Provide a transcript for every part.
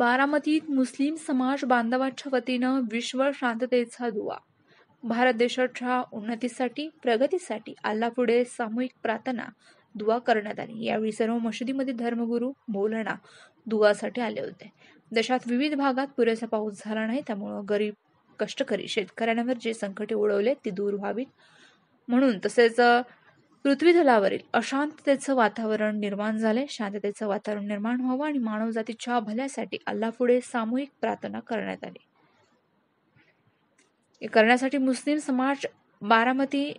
बारामतीत मुस्लिम समाज बांधवांच्या वतीनं विश्व शांततेचा दुआ. भारत देशाच्या उन्नतीसाठी, प्रगतीसाठी अल्लापुढे सामूहिक प्रार्थना, दुआ करण्यात आली. यावेळी सर्व मशिदीमध्ये धर्मगुरू मौलाना दुआसाठी आले होते. देशात विविध भागात पुरेसा पाऊस झाला नाही, त्यामुळे गरीब, कष्टकरी शेतकऱ्यांवर जे संकटे ओढवले ते दूर व्हावीत म्हणून, तसेच पृथ्वीतलावरील अशांततेचं वातावरण निर्माण झाले. शांततेचं वातावरण निर्माण व्हावं आणि मानवजातीच्या भल्यासाठी अल्लापुढे सामूहिक प्रार्थना करण्यात आली. करण्यासाठी मुस्लिम समाज बारामती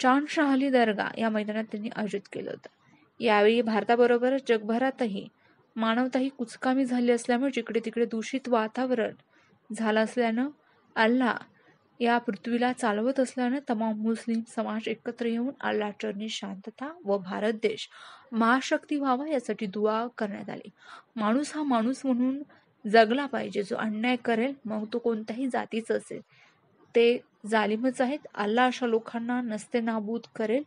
चांदशाह अली दर्गा या मैदानात त्यांनी आयोजित केलं होतं. यावेळी भारताबरोबरच जगभरातही मानवताही कुचकामी झाली असल्यामुळे जिकडे तिकडे दूषित वातावरण झालं असल्यानं, अल्लाह या पृथ्वीला चालवत असल्यानं तमाम मुस्लिम समाज एकत्र येऊन अल्लाहचरणी शांतता व भारत देश महाशक्ती व्हावा यासाठी दुआ करण्यात आली. माणूस हा माणूस म्हणून जगला पाहिजे. जो अन्याय करेल, मग तो कोणत्याही जातीचा असेल, ते जालिमच आहेत. अल्लाह अशा लोकांना नसते नाबूद करेल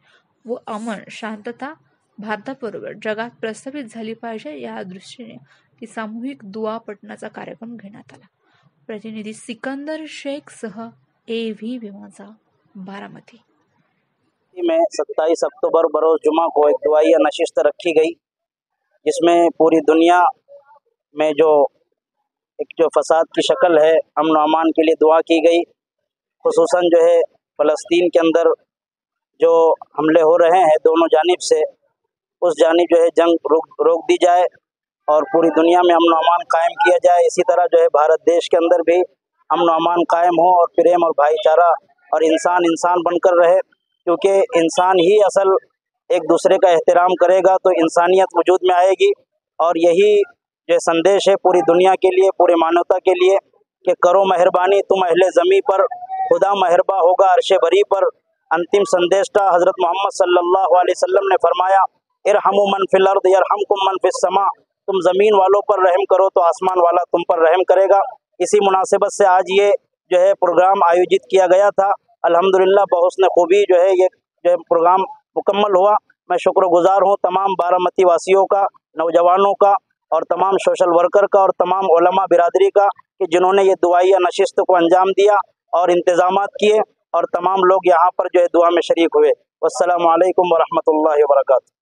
व अमन, शांतता भारताबरोबर जगात प्रस्थापित झाली पाहिजे या दृष्टीने ती सामूहिक दुआ पठणाचा कार्यक्रम घेण्यात आला. प्रतिनिधी सिकंदर शेख सह AV विमाचा बारामती में 27 अक्टूबर बरोज़ जुमा को एक दुआया नशिस्त रखी गई, जिसमें पूरी दुनिया में जो फसाद की शक्ल है, अमन व अमान के लिए दुआ की गई। खुसूसन जो है फ़लस्तीन के अंदर जो हमले हो रहे हैं दोनों जानिब से, उस जानिब जो है जंग रोक दी जाए और पूरी दुनिया में अमन व अमान कायम किया जाए। इसी तरह जो है भारत देश के अंदर भी अमन व अमान कायम हो और प्रेम और भाईचारा और इंसान इंसान बनकर रहे, क्योंकि इंसान ही असल एक दूसरे का एहतराम करेगा तो इंसानियत वजूद में आएगी। और यही जो संदेश है पूरी दुनिया के लिए, पूरे मानवता के लिए कि करो मेहरबानी तुम अहले ज़मी पर, खुदा मेहरबा होगा अर्शे बरी पर। अंतिम संदेश था हज़रत मोहम्मद सल्लल्लाहु अलैहि वसल्लम ने फरमाया, इरहमु मन फिल अर्द यरहमकुम मन फिस समा, तुम ज़मीन वालों पर रहम करो तो आसमान वाला तुम पर रहम करेगा। इसी मुनासिबत से आज ये जो है प्रोग्राम आयोजित किया गया था। अल्हम्दुलिल्लाह बहुस्न खूबी जो है ये जो प्रोग्राम मुकम्मल हुआ। मैं शुक्रगुजार हूँ तमाम बारामती वासियों का, नौजवानों का और तमाम सोशल वर्कर का और तमाम उलमा बिरादरी का कि जिन्होंने ये दुआया नशिस्त को अंजाम दिया और इंतज़ामात किए और तमाम लोग यहाँ पर जो है दुआ में शरीक हुए। वस्सलामु अलैकुम वरहमतुल्लाहि वबरकातुहू।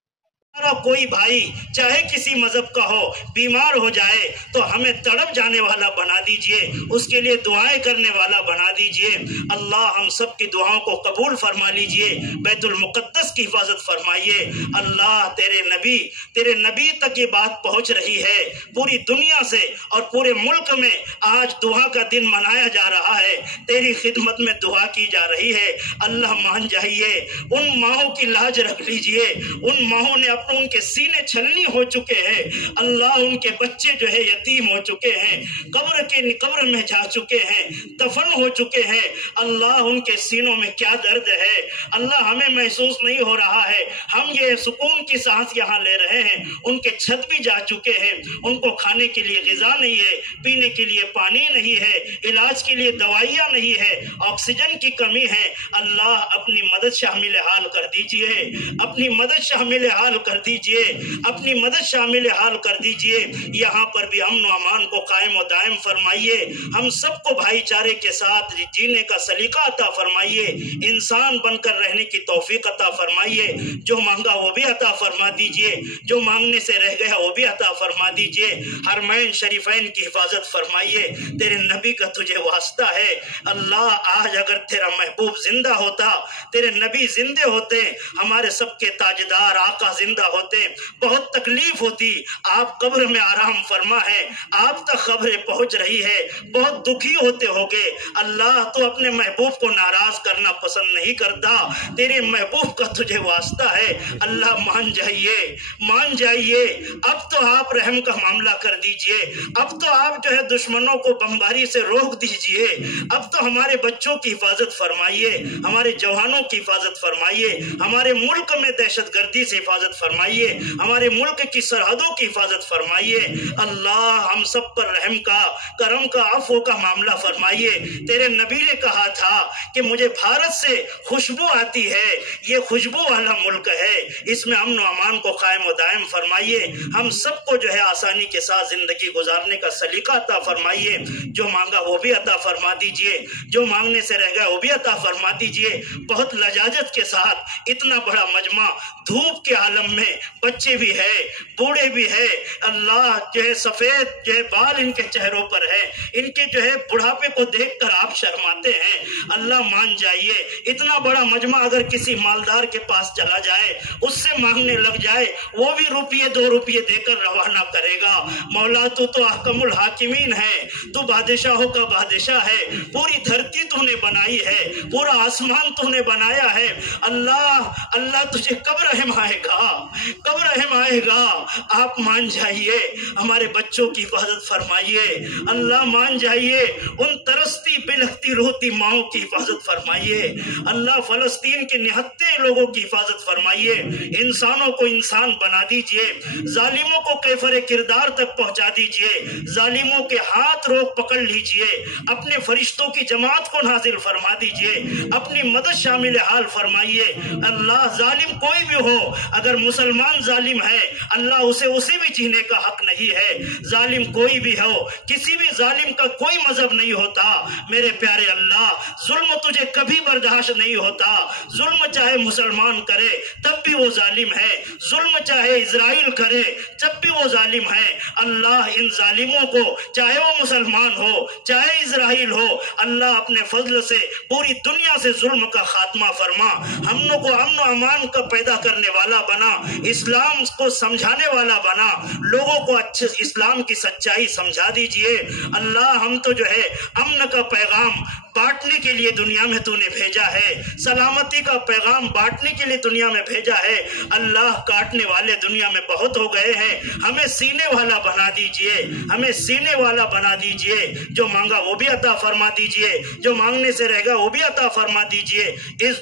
कोई भाई चाहे किसी मजहब का हो बीमार हो जाए तो हमें तड़प जाने वाला बना दीजिए, उसके लिए दुआएं करने वाला बना दीजिए। अल्लाह हम सब की दुआओं को कबूल फरमा लीजिए, बैतुल मुक़द्दस की हिफाजत फरमाइए। अल्लाह तेरे नबी तक ये बात पहुंच रही है पूरी दुनिया से, और पूरे मुल्क में आज दुआ का दिन मनाया जा रहा है, तेरी खिदमत में दुआ की जा रही है। अल्लाह मान जाइए, उन माओं की लाज रख लीजिए। उन माओं ने उनके सीने छलनी हो चुके हैं। अल्लाह उनके बच्चे जो है यतीम हो चुके हैं, कब्र में जा चुके हैं, दफन हो चुके हैं। अल्लाह उनके सीनों में क्या दर्द है अल्लाह हमें महसूस नहीं हो रहा है। हम ये सुकून की सांस यहाँ ले रहे हैं, उनके छत भी जा चुके हैं। उनको खाने के लिए ग़िज़ा नहीं है, पीने के लिए पानी नहीं है, इलाज के लिए दवाइयाँ नहीं है, ऑक्सीजन की कमी है। अल्लाह अपनी मदद शामिल हाल कर दीजिए, अपनी मदद शामिल हाल कर दीजिए, अपनी मदद शामिल हाल कर दीजिए। यहाँ पर भी अमन व अमान को कायम व दायम फरमाइए। हम सबको भाईचारे के साथ जीने का सलीका अता फरमाइए, इंसान बनकर रहने की तौफीक अता फरमाइए। जो मांगा वो भी अता फरमा दीजिए, जो मांगने से रह गया वो भी अता फरमा दीजिए। हरमैन शरीफैन की हिफाजत फरमाइए। तेरे नबी का तुझे वास्ता है अल्लाह, आज अगर तेरा महबूब जिंदा होता, तेरे नबी जिंदे होते, हमारे सबके ताजदार आका जिंदा होते, बहुत तकलीफ होती। आप कब्र में आराम फरमा है, आप तक खबरें पहुंच रही है, बहुत दुखी होते होगे। अल्लाह तो अपने महबूब को नाराज करना पसंद नहीं करता, तेरे महबूब का तुझे वास्ता है अल्लाह, मान जाइए, मान जाइए। अब तो आप रहम का मामला कर दीजिए, अब तो आप जो है दुश्मनों को बमबारी से रोक दीजिए। अब तो हमारे बच्चों की हिफाजत फरमाइए, हमारे जवानों की हिफाजत फरमाइए, हमारे मुल्क में दहशत गर्दी से हिफाजत فرمائیے, ہمارے ملک کی سرحدوں کی حفاظت فرمائیے. اللہ ہم سب پر رحم کا, کرم کا, عفو کا معاملہ فرمائیے. تیرے نبی نے کہا تھا کہ مجھے بھارت سے خوشبو آتی ہے, یہ خوشبو والا ملک ہے, اس میں امن و امان کو قائم و دائم فرمائیے. ہم سب کو جو ہے آسانی کے ساتھ زندگی گزارنے کا سلیقہ عطا فرمائیے. جو مانگا وہ بھی عطا فرما دیجئے, جو مانگنے سے رہ گیا وہ بھی عطا فرما دیجئے. بہت لجاجت کے ساتھ اتنا بڑا مجمع دھوپ کے عالم میں, بچے بھی ہے, بوڑھے بھی ہے, اللہ جو ہے سفید جو ہے بال ان کے چہروں پر ہے, ان کے جو ہے بڑھاپے کو دیکھ کر آپ شرماتے ہیں. اللہ مان جائیے, اتنا بڑا مجمع اگر کسی مالدار کے پاس چلا جائے, اس سے مانگنے لگ جائے, وہ بھی روپیے 2 روپیے دے کر روانہ کرے گا. مولا تو احکم الحاکمین ہے, تو بادشاہوں کا بادشاہ ہے, پوری دھرتی تو نے بنائی ہے, پورا آسمان تو نے بنایا ہے. اللہ اللہ تجھے کب رحم آئے گا, کب رحم آئے گا. آپ مان جائیے, ہمارے بچوں کی حفاظت فرمائیے. اللہ مان جائیے, ان ترستی بلہتی روتی ماؤں کی حفاظت فرمائیے. اللہ فلسطین کے نہتے لوگوں کی حفاظت فرمائیے. انسانوں کو انسان بنا دیجئے, ظالموں کو کیفر کردار تک پہنچا دیجئے, ظالموں کے ہاتھ روک پکڑ لیجئے, اپنے فرشتوں کی جماعت کو نازل فرما دیجئے, اپنی مدد شامل حال فرمائیے. اللہ ظالم کوئی بھی ہو, اگر مسلمان ظالم ہے اللہ اسے بھی جینے کا حق نہیں ہے. ظالم کوئی بھی ہو, کسی بھی ظالم کا کوئی مذہب نہیں ہوتا. میرے پیارے اللہ, ظلم تجھے کبھی برداشت نہیں ہوتا. ظلم چاہے مسلمان کرے تب بھی وہ ظالم ہے, ظلم چاہے اسرائیل کرے جب بھی وہ ظالم ہے. اللہ ان ظالموں کو, چاہے وہ مسلمان ہو چاہے اسرائیل ہو, اللہ اپنے فضل سے پوری دنیا سے ظلم کا خاتمہ فرما. ہم لوگ کو امن و امان کا پیدا کرنے والا بنا, اسلام کو سمجھانے والا بنا, لوگوں کو اچھے اسلام کی سچائی سمجھا دیجئے. اللہ ہم تو جو ہے امن کا پیغام بانٹنے کے لیے دنیا میں تو نے بھیجا ہے, سلامتی کا پیغام بانٹنے کے لیے دنیا میں بھیجا ہے. اللہ کاٹنے والے دنیا میں بہت ہو گئے ہیں, ہمیں سینے والا بنا دیجئے, ہمیں سینے والا بنا دیجئے. جو مانگا وہ بھی عطا فرما دیجئے, جو مانگنے سے رہ گا وہ بھی عطا فرما دیجئے. اس